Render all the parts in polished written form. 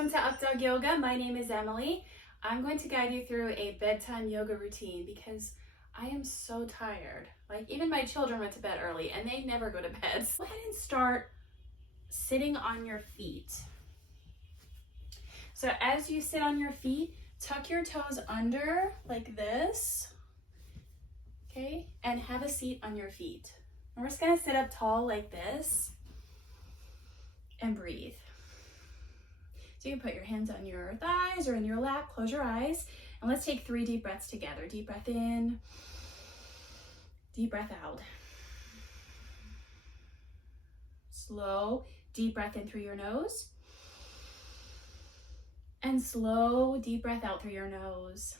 Welcome to Updawg-Yoga. My name is Emily. I'm going to guide you through a bedtime yoga routine because I am so tired. Like, even my children went to bed early and they never go to bed. So go ahead and start sitting on your feet. So as you sit on your feet, tuck your toes under like this, okay? And have a seat on your feet. And we're just gonna sit up tall like this and breathe. So you can put your hands on your thighs or in your lap, close your eyes, and let's take 3 deep breaths together. Deep breath in, deep breath out. Slow, deep breath in through your nose, and slow, deep breath out through your nose.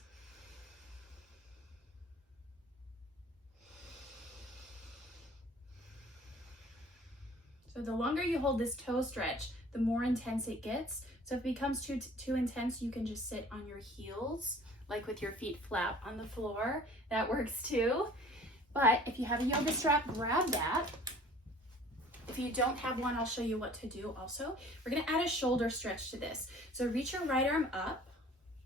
So the longer you hold this toe stretch, the more intense it gets. So if it becomes too intense, you can just sit on your heels, like with your feet flat on the floor. That works too. But if you have a yoga strap, grab that. If you don't have one, I'll show you what to do also. We're gonna add a shoulder stretch to this. So reach your right arm up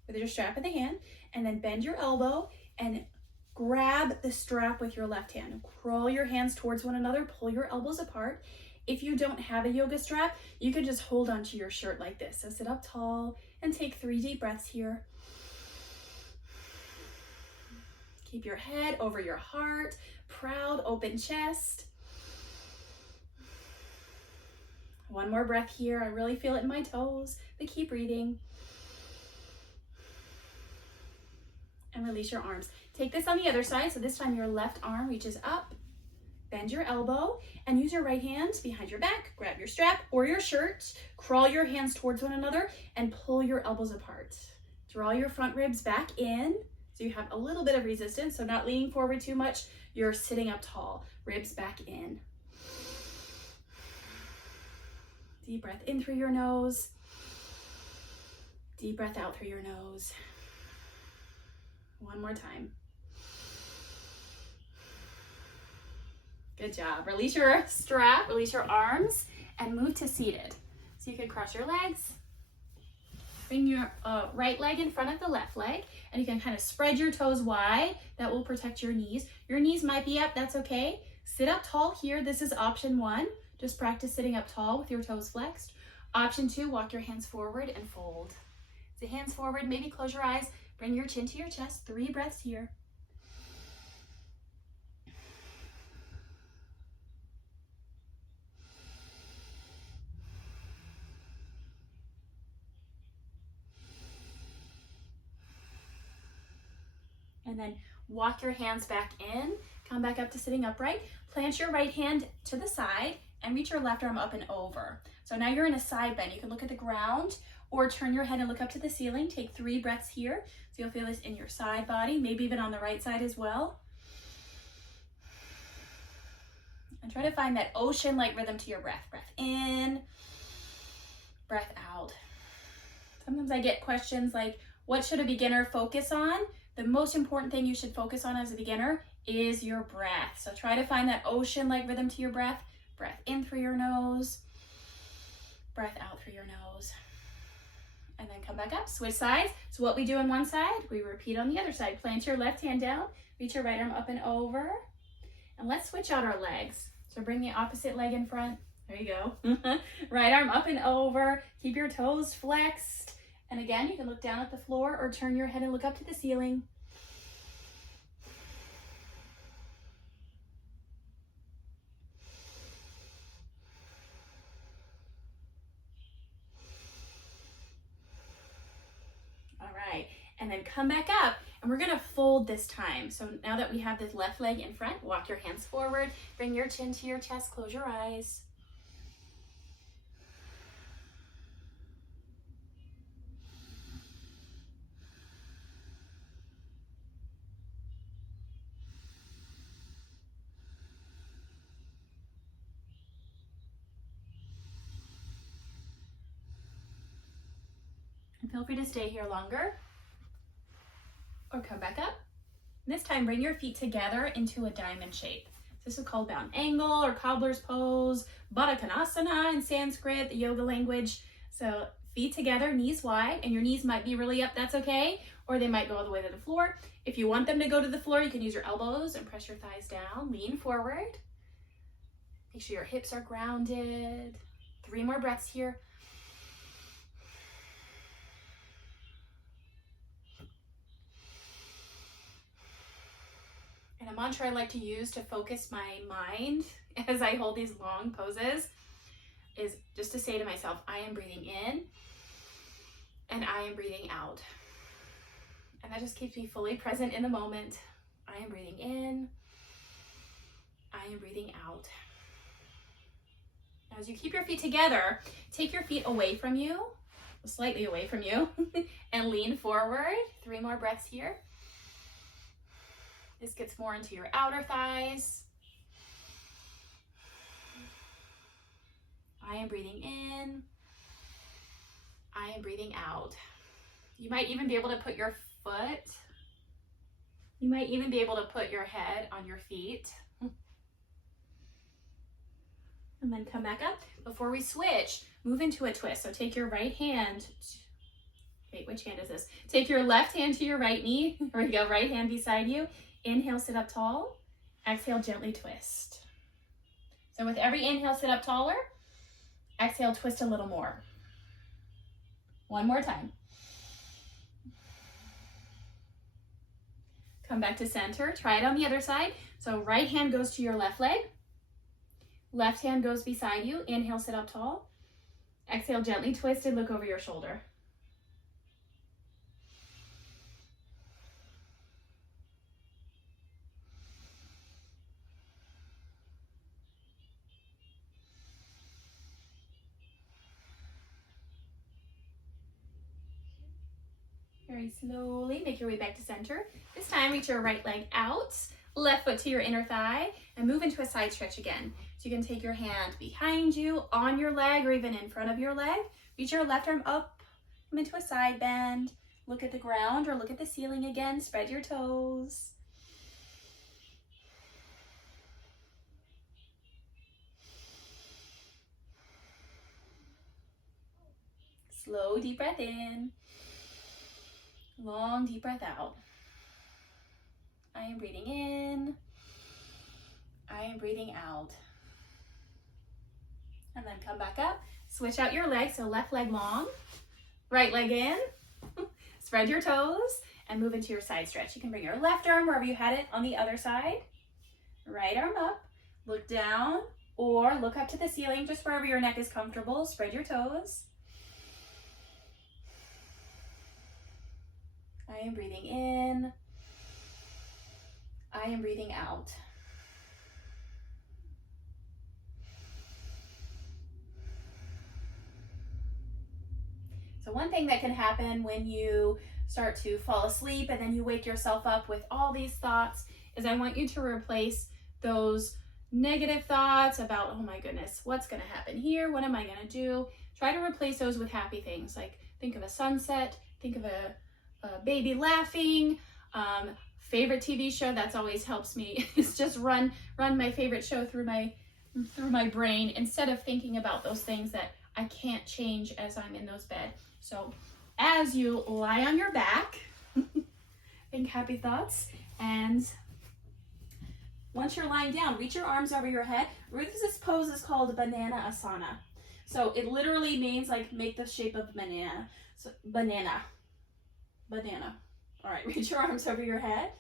with your strap in the hand, and then bend your elbow and grab the strap with your left hand. Crawl your hands towards one another, pull your elbows apart. If you don't have a yoga strap, you can just hold onto your shirt like this. So sit up tall and take 3 deep breaths here. Keep your head over your heart, proud, open chest. One more breath here. I really feel it in my toes, but keep breathing. And release your arms. Take this on the other side. So this time your left arm reaches up. Bend your elbow and use your right hand behind your back. Grab your strap or your shirt, crawl your hands towards one another and pull your elbows apart. Draw your front ribs back in so you have a little bit of resistance, so not leaning forward too much. You're sitting up tall, ribs back in. Deep breath in through your nose. Deep breath out through your nose. One more time. Good job. Release your strap, release your arms, and move to seated. So you can cross your legs. Bring your right leg in front of the left leg, and you can kind of spread your toes wide. That will protect your knees. Your knees might be up, that's okay. Sit up tall here. This is option 1. Just practice sitting up tall with your toes flexed. Option 2, walk your hands forward and fold. So hands forward, maybe close your eyes. Bring your chin to your chest. 3 breaths here. And then walk your hands back in, come back up to sitting upright, plant your right hand to the side and reach your left arm up and over. So now you're in a side bend. You can look at the ground or turn your head and look up to the ceiling. Take 3 breaths here. So you'll feel this in your side body, maybe even on the right side as well. And try to find that ocean-like rhythm to your breath. Breath in, breath out. Sometimes I get questions like, what should a beginner focus on? The most important thing you should focus on as a beginner is your breath. So try to find that ocean-like rhythm to your breath. Breath in through your nose, breath out through your nose. And then come back up, switch sides. So what we do on one side, we repeat on the other side. Plant your left hand down, reach your right arm up and over. And let's switch out our legs. So bring the opposite leg in front. There you go. Right arm up and over. Keep your toes flexed. And again, you can look down at the floor or turn your head and look up to the ceiling. All right, and then come back up and we're gonna fold this time. So now that we have this left leg in front, walk your hands forward, bring your chin to your chest, close your eyes. And feel free to stay here longer or come back up. This time, bring your feet together into a diamond shape. This is called bound angle or cobbler's pose, Baddha Konasana in Sanskrit, the yoga language. So Feet together, knees wide, and your knees might be really up, that's okay, or they might go all the way to the floor. If you want them to go to the floor, you can use your elbows and press your thighs down, lean forward. Make sure your hips are grounded. 3 more breaths here. And a mantra I like to use to focus my mind as I hold these long poses is just to say to myself, I am breathing in and I am breathing out. And that just keeps me fully present in the moment. I am breathing in, I am breathing out. Now, as you keep your feet together, take your feet away from you, slightly away from you, and lean forward. 3 more breaths here. This gets more into your outer thighs. I am breathing in. I am breathing out. You might even be able to put your foot, you might even be able to put your head on your feet. And then come back up. Before we switch, move into a twist. So take your right hand, wait, which hand is this? Take your left hand to your right knee. Here we go, right hand beside you. Inhale, sit up tall. Exhale, gently twist. So with every inhale, sit up taller. Exhale, twist a little more. One more time. Come back to center. Try it on the other side. So right hand goes to your left leg. Left hand goes beside you. Inhale, sit up tall. Exhale, gently twist and look over your shoulder. Very slowly make your way back to center. This time, reach your right leg out, left foot to your inner thigh, and move into a side stretch again. So you can take your hand behind you, on your leg, or even in front of your leg. Reach your left arm up, come into a side bend. Look at the ground or look at the ceiling again. Spread your toes. Slow, deep breath in. Long, deep breath out. I am breathing in. I am breathing out. And then come back up. Switch out your legs. So left leg long, right leg in. Spread your toes and move into your side stretch. You can bring your left arm wherever you had it on the other side. Right arm up. Look down or look up to the ceiling, just wherever your neck is comfortable. Spread your toes. I am breathing in. I am breathing out. So one thing that can happen when you start to fall asleep and then you wake yourself up with all these thoughts is I want you to replace those negative thoughts about, oh my goodness, what's going to happen here? What am I going to do? Try to replace those with happy things. Like think of a sunset, think of a baby laughing. Favorite TV show that's always helps me is just run my favorite show through my brain instead of thinking about those things that I can't change as I'm in those bed. So as you lie on your back, think happy thoughts, and once you're lying down, reach your arms over your head. This pose is called banana asana. So it literally means like make the shape of banana. So banana. All right, reach your arms over your head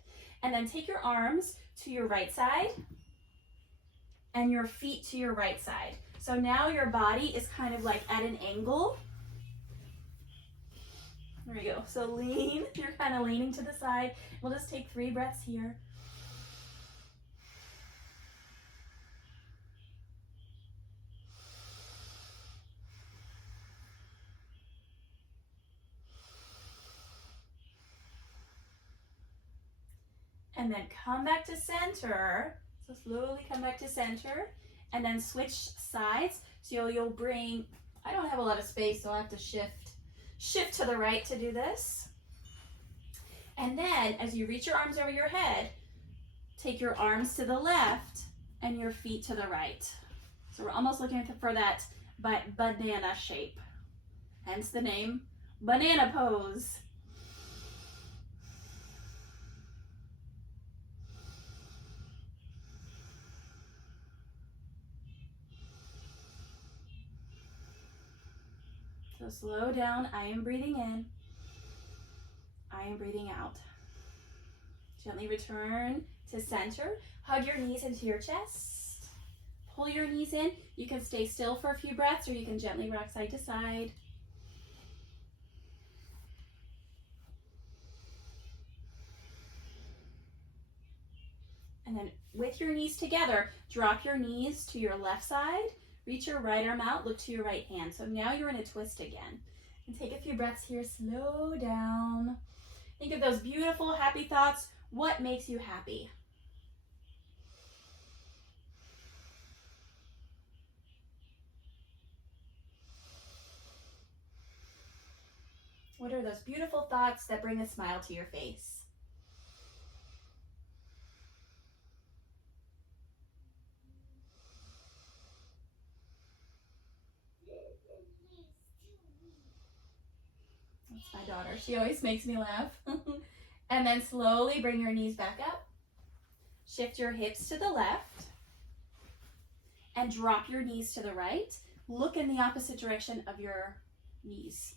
and then take your arms to your right side and your feet to your right side. So now your body is kind of like at an angle. There we go. So lean, you're kind of leaning to the side. We'll just take 3 breaths here. And then come back to center. So slowly come back to center and then switch sides. So you'll bring, I don't have a lot of space, so I'll have to shift to the right to do this. And then as you reach your arms over your head, take your arms to the left and your feet to the right. So we're almost looking for that banana shape. hence the name banana pose. So slow down. I am breathing in. I am breathing out. Gently return to center. Hug your knees into your chest. Pull your knees in. You can stay still for a few breaths, or you can gently rock side to side. And then with your knees together, drop your knees to your left side. Reach your right arm out, look to your right hand. So now you're in a twist again. And take a few breaths here, slow down. Think of those beautiful, happy thoughts. What makes you happy? What are those beautiful thoughts that bring a smile to your face? That's my daughter. She always makes me laugh. And then slowly bring your knees back up. Shift your hips to the left. And drop your knees to the right. Look in the opposite direction of your knees.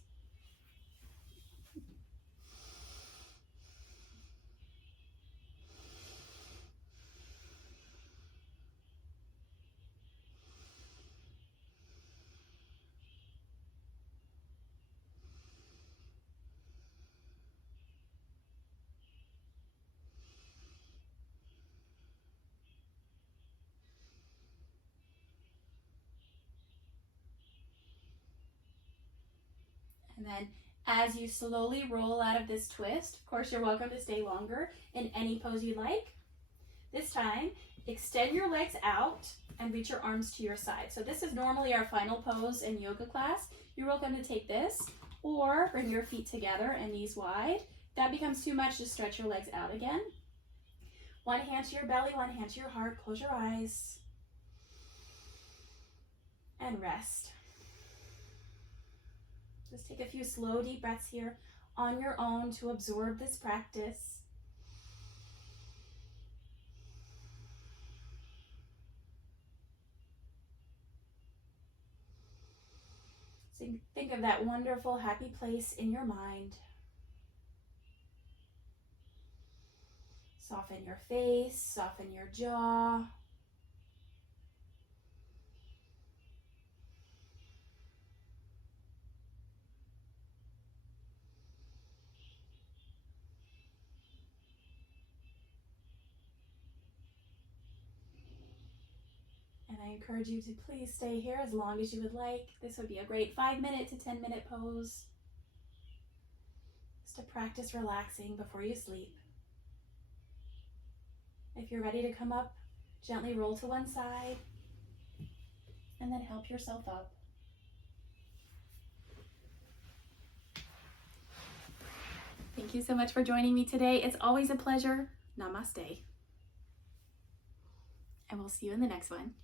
And then as you slowly roll out of this twist, of course, you're welcome to stay longer in any pose you like. This time, extend your legs out and reach your arms to your side. So this is normally our final pose in yoga class. You're welcome to take this or bring your feet together and knees wide. If that becomes too much, just stretch your legs out again. One hand to your belly, one hand to your heart. Close your eyes and rest. Just take a few slow, deep breaths here on your own to absorb this practice. So think of that wonderful, happy place in your mind. Soften your face, soften your jaw. And I encourage you to please stay here as long as you would like. This would be a great 5-minute to 10-minute pose. Just to practice relaxing before you sleep. If you're ready to come up, gently roll to one side and then help yourself up. Thank you so much for joining me today. It's always a pleasure. Namaste. And we'll see you in the next one.